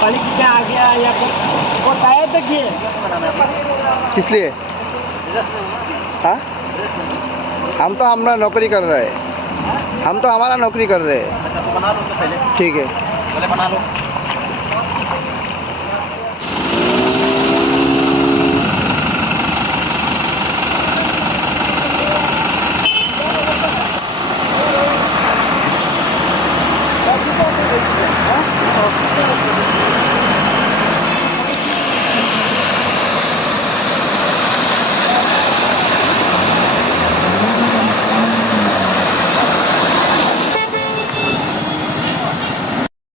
पलिक में आ गया या वो टायर देखिए। किस लिए? हाँ, हम तो हमारा नौकरी कर रहे हैं, हम तो हमारा नौकरी कर रहे हैं। बना लो तो पहले, ठीक है, पहले बना लो।